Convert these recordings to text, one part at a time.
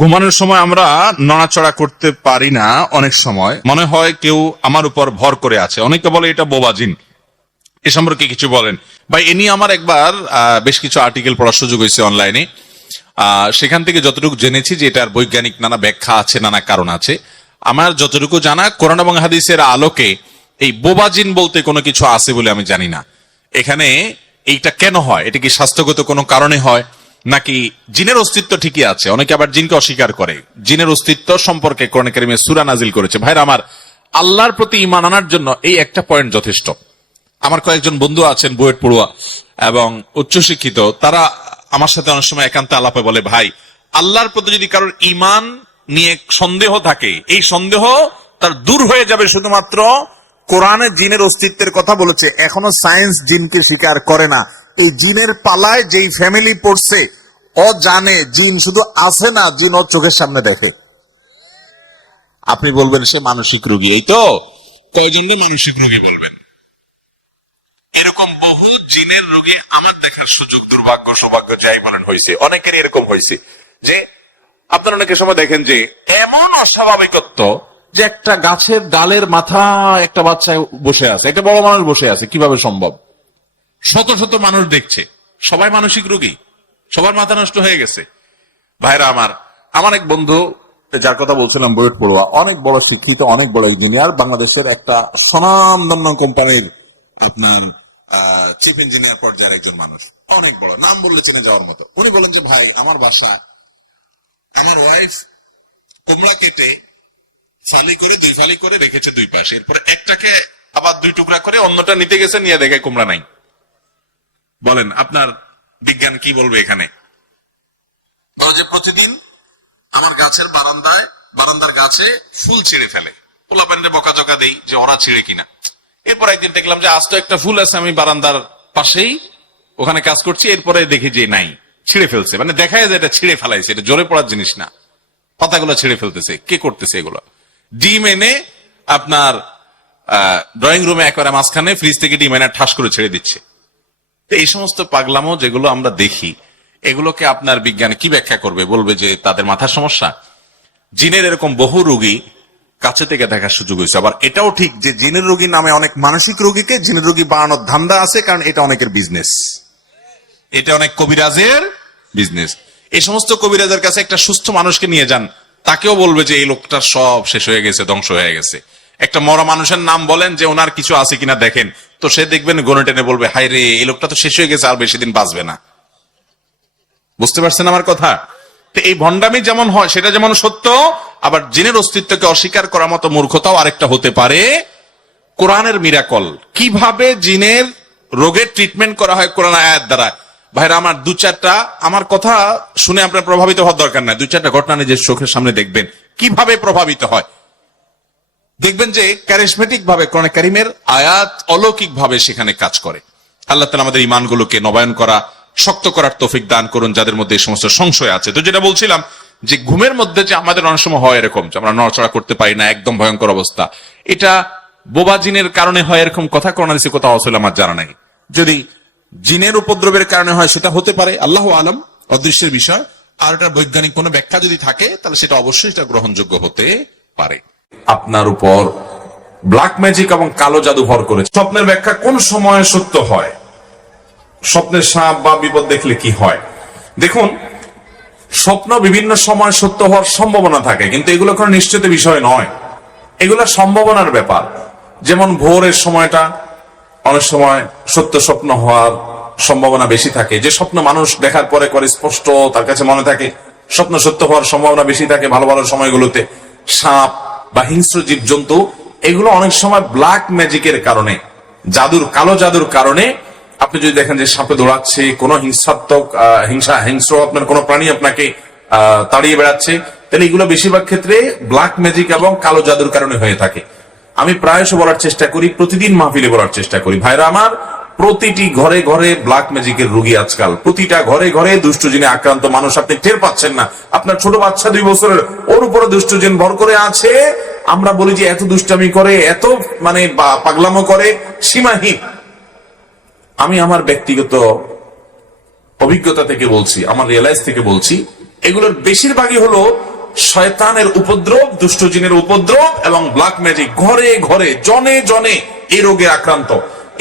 ঘুমানোর সময় আমরা নড়াচড়া করতে পারি না, অনেক সময় মনে হয় কেউ আমার উপর ভর করে আছে। অনেকে বলে এটা বোবাজিন। এ সম্পর্কে কিছু বলেন ভাই। এ নিয়ে আমার একবার বেশ কিছু আর্টিকেল পড়ার সুযোগ হয়েছে অনলাইনে। সেখান থেকে যতটুকু জেনেছি যে এটার বৈজ্ঞানিক নানা ব্যাখ্যা আছে, নানা কারণ আছে। আমার যতটুকু জানা, কোরআন এবং হাদিসের আলোকে এই বোবাজিন বলতে কোনো কিছু আছে বলে আমি জানি না। এখানে এইটা কেন হয়? এটা কি স্বাস্থ্যগত কোনো কারণে হয়, নাকি জিনের অস্তিত্ব ঠিকই আছে? অনেকে আবার জিনকে অস্বীকার করে। জিনের অস্তিত্ব সম্পর্কে কোরআন কারীমে সূরা নাজিল করেছে। ভাইরা আমার, আল্লাহর প্রতি ঈমান আনার জন্য এই একটা পয়েন্ট যথেষ্ট। আমার কয়েকজন বন্ধু আছেন বুয়েট পড়ুয়া এবং উচ্চশিক্ষিত, তারা আমার সাথে অনেক সময় একান্তে আলাপে বলে, ভাই আল্লাহর প্রতি যদি কারোর ঈমান নিয়ে সন্দেহ থাকে, এই সন্দেহ তার দূর হয়ে যাবে শুধুমাত্র কোরআনে জিনের অস্তিত্বের কথা বলেছে। এখনো সায়েন্স জিনকে স্বীকার করে না। এই জিনের পালায় যেই ফ্যামিলি পড়ছে, ও জানে জিন শুধু আছে না, জিন ওর চোখের সামনে দেখে। আপনি বলবেন সে মানসিক রোগী, এই তো কয়জনকে মানসিক রোগী বলবেন? এরকম বহু জিনের রোগী আমার দেখার সুযোগ, দুর্ভাগ্য সৌভাগ্য যাই বলেন, হয়েছে। অনেকের এরকম হয়েছে যে আপনারা অনেকের সময় দেখেন যে এমন অস্বাভাবিকত্ব যে একটা গাছের ডালের মাথা একটা বাচ্চা বসে আছে, একটা বড় মানুষ বসে আছে, কিভাবে সম্ভব? শত শত মানুষ দেখছে, সবাই মানসিক রোগী, সবার মাথা নষ্ট হয়ে গেছে। ভাইরা আমার, আমার এক বন্ধু, যার কথা বলছিলাম, বুয়েট পড়ুয়া, অনেক বড় শিক্ষিত, অনেক বড় ইঞ্জিনিয়ার, বাংলাদেশের একটা স্বনামধন্য কোম্পানির আপনার চিফ ইঞ্জিনিয়ার পর্যায়ের একজন মানুষ, অনেক বড়, নাম বললে চিনে যাওয়ার মতো। উনি বলেন যে ভাই, আমার বাসায় আমার ওয়াইফ কুমড়া কেটে ফালি করে, দুই ফালি করে রেখেছে দুই পাশে, এরপরে একটাকে আবার দুই টুকরা করে অন্যটা নিতে গেছে, নিয়ে দেখে কুমড়া নাই। বলেন আপনার বিজ্ঞান কি বলবে এখানে? যে প্রতিদিন আমার গাছের বারান্দার গাছে ফুল ছিঁড়ে ফেলে, পোলা প্যান্ডে বকাঝকা দেই যে ওরা ছিঁড়ে কিনা। এরপর একদিন দেখলাম যে আজ তো একটা ফুল আছে, আমি বারান্দার পাশেই ওখানে কাজ করছি, এরপরে দেখি যে নাই, ছিঁড়ে ফেলছে। মানে দেখা যায় এটা ছিঁড়ে ফেলাইছে, এটা জোরে পড়ার জিনিস না, পাতাগুলো ছিঁড়ে ফেলতেছে। কে করতেছে এগুলো? ডিম এনে আপনার ড্রয়িং রুমে একবারে মাঝখানে ফ্রিজ থেকে ডিম এনে ঠাস করে ছেড়ে দিচ্ছে। তো এই সমস্ত পাগলামো যেগুলো আমরা দেখি, এগুলোকে আপনার বিজ্ঞান কি ব্যাখ্যা করবে? বলবে যে তাদের মাথার সমস্যা। জিনের এরকম বহু রোগী কাছে থেকে দেখার সুযোগ হয়েছে। আবার এটাও ঠিক যে জিনের রোগী নামে অনেক মানসিক রোগীকে জিনের রোগী বানানোর ধান্দা আছে, কারণ এটা অনেকের বিজনেস, এটা অনেক কবিরাজের বিজনেস। এই সমস্ত কবিরাজের কাছে একটা সুস্থ মানুষকে নিয়ে যান, তাকেও বলবে যে এই লোকটা সব শেষ হয়ে গেছে, ধ্বংস হয়ে গেছে। একটা মরা মানুষের নাম বলেন যে ওনার কিছু আছে কিনা দেখেন, তো সে দেখবেন গনে টেনে বলবে, হায় রে, এই লোকটা তো শেষ হয়ে গেছে, আর বেশি দিন বাঁচবে না। বুঝতে পারছেন আমার কথা? তো এই ভণ্ডামি যেমন হয় সেটা যেমন সত্য, আবার জিনের অস্তিত্বকে অস্বীকার করার মতো মূর্খতাও আরেকটা হতে পারে। কোরআনের মিরাকল, কিভাবে জিনের রোগের ট্রিটমেন্ট করা হয় কোরআন আয়াত দ্বারা। ভাইরা আমার, দু চারটা, আমার কথা শুনে আপনার প্রভাবিত হওয়ার দরকার নাই, দুই চারটা ঘটনা নিজের চোখের সামনে দেখবেন কিভাবে প্রভাবিত হয়। দেখবেন যে ক্যারিসমেটিক ভাবে কোরআন কারীমের আয়াত অলৌকিক ভাবে সেখানে কাজ করে। আল্লাহ তাআলা আমাদের ঈমানগুলোকে নবায়ন করা, শক্ত করার তৌফিক দান করুন, যাদের মধ্যে এই সমস্ত সংশয় আছে। তো যেটা বলছিলাম যে ঘুমের মধ্যে যে আমাদের অনেক সময় হয় এরকম যে আমরা নড়াচড়া করতে পারি না, একদম ভয়ঙ্কর অবস্থা, এটা বোবা জিনের কারণে হয় এরকম কথা কোরআন হাদিসে কোথাও আসলে আমার জানা নাই। যদি জিনের উপদ্রবের কারণে হয় সেটা হতে পারে, আল্লাহু আলাম, অদৃশ্যের বিষয়। আর এটা বৈজ্ঞানিক কোনো ব্যাখ্যা যদি থাকে তাহলে সেটা অবশ্যই এটা গ্রহণযোগ্য হতে পারে। আপনার উপর ব্ল্যাক ম্যাজিক এবং কালো জাদু ভর করে স্বপ্নের ব্যাখ্যা কোন সময় সত্য হয়? স্বপ্নের সাপ বা বিপদ দেখলে কি হয়? দেখুন, স্বপ্ন বিভিন্ন সময় সত্য হওয়ার সম্ভাবনা থাকে, কিন্তু এগুলো কোনো নিশ্চিত বিষয় নয়, এগুলো সম্ভাবনার ব্যাপার। যেমন ভোরের সময়টা অনেক সময় সত্য স্বপ্ন হওয়ার সম্ভাবনা বেশি থাকে। যে স্বপ্ন মানুষ দেখার পরে করে স্পষ্ট তার কাছে মনে থাকে, স্বপ্ন সত্য হওয়ার সম্ভাবনা বেশি থাকে ভালো ভালো সময়গুলোতে। সাপ বা হিংস্র জীবজন্তু, এগুলো অনেক সময় ব্ল্যাক ম্যাজিকের কারণে, কালো জাদুর কারণে, আপনি যদি দেখেন যে সাপে দৌড়াচ্ছে, কোন হিংসাত্মক হিংস্র আপনার কোন প্রাণী আপনাকে তাড়িয়ে বেড়াচ্ছে, তাহলে এগুলো বেশিরভাগ ক্ষেত্রে ব্ল্যাক ম্যাজিক এবং কালো জাদুর কারণে হয়ে থাকে। আমি প্রায়শ বলার চেষ্টা করি, প্রতিদিন মাহফিলে বলার চেষ্টা করি, ভাইরা আমার, প্রতিটি ঘরে ঘরে ব্ল্যাক ম্যাজিকের রোগী আজকাল, প্রতিটা ঘরে ঘরে দুষ্টু জিনে আক্রান্ত মানুষ আপনি টের পাচ্ছেন না। আপনার ছোট বাচ্চা 2 বছরের, ওর উপরে দুষ্টু জিন ভর করে আছে। আমরা বলি যে এত দুষ্টামি করে, এত মানে পাগলামো করে, সীমাহীন। আমি আমার ব্যক্তিগত অভিজ্ঞতা থেকে বলছি, আমার রিয়েলাইজ থেকে বলছি, এগুলোর বেশিরভাগই হলো শয়তানের উপদ্রব, দুষ্ট জিনের উপদ্রব এবং ব্ল্যাক ম্যাজিক। ঘরে ঘরে জনে জনে এই রোগে আক্রান্ত।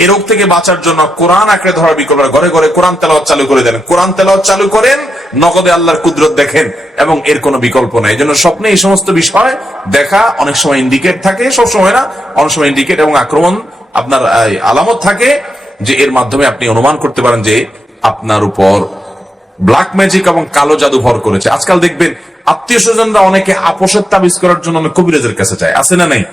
এই রোগ থেকে বাঁচার জন্য কোরআন আঁকড়ে ধরার বিকল্প, ঘরে ঘরে কোরআন তেলাওয়াত চালু করে দেন, কোরআন তেলাওয়াত চালু করেন, নগদে আল্লাহর কুদরত দেখেন, এবং এর কোনো বিকল্প নাই। এই জন্য স্বপ্নে এই সমস্ত বিষয় দেখা অনেক সময় ইন্ডিকেট থাকে, সব সময় না, অনেক সময় ইন্ডিকেট এবং আক্রমণ আপনার আলামত থাকে, যে এর মাধ্যমে আপনি অনুমান করতে পারেন যে আপনার উপর ব্ল্যাক ম্যাজিক এবং কালো জাদু ভর করেছে। আজকাল দেখবেন আত্মীয় স্বজনরা অনেকে আপোষের তাবিজ করার জন্য অনেক কবিরাজের কাছে যায়, আছে না নাই?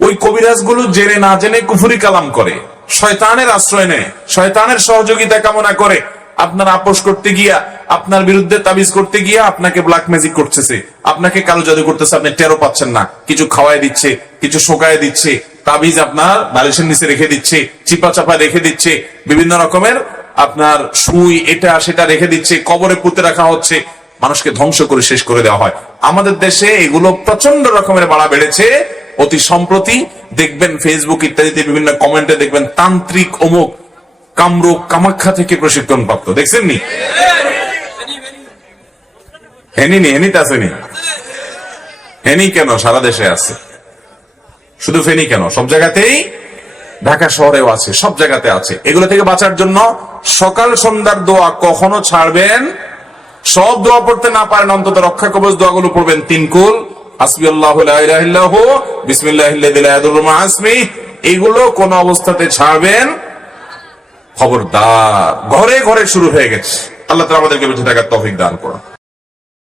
ওই কবিরাজ গুলো জেনে না জেনে কুফরি কালাম করে, শয়তানের আশ্রয় নেয়, শয়তানের সহযোগিতা কামনা করে। আপনার আপোষ করতে গিয়া, আপনার বিরুদ্ধে তাবিজ করতে গিয়া আপনাকে ব্ল্যাক ম্যাজিক করতেছে, আপনাকে কালো জাদু করতেছে, আপনি টেরও পাচ্ছেন না। কিছু খাওয়াই দিচ্ছে, কিছু শোকায় দিচ্ছে, তাবিজ আপনার বালিশের নিচে রেখে দিচ্ছে, চিপা চাপা রেখে দিচ্ছে, বিভিন্ন রকমের আপনার সুই এটা সেটা রেখে দিচ্ছে, কবরে পুঁতে রাখা হচ্ছে, মানুষকে ধ্বংস করে শেষ করে দেওয়া হয়। আমাদের দেশে এগুলো প্রচন্ড রকমের বাড়া বেড়েছে। অতি সম্প্রতি দেখবেন ফেসবুক ইত্যাদিতে বিভিন্ন কমেন্টে দেখবেন তান্ত্রিক অমুক কামরূপ কামাখ্যা থেকে প্রশিক্ষণ প্রাপ্ত, দেখছেন নি? হেনিতে আসেনি? হেনি কেন সারা দেশে আছে, শুধু ফেনি কেন, সব জায়গাতেই, ঢাকা শহরেও আছে, সব জায়গাতে আছে। এগুলো থেকে বাঁচার জন্য সকাল সন্ধ্যার দোয়া কখনো ছাড়বেন। সব দোয়া পড়তে না পারেন, অন্তত রক্ষা কবচ দোয়াগুলো পড়বেন। 3 কুল, হাসবি আল্লাহু লা ইলাহা ইল্লাহু, বিসমিল্লাহিল্লাযী লা ইয়াদুররু মা ইসমিহি, এগুলো কোন অবস্থাতে ছাড়বেন। খবরদার, ঘরে ঘরে শুরু হয়ে গেছে। আল্লাহ তাআলা আমাদেরকে বেঁচে থাকার তৌফিক দান করুন।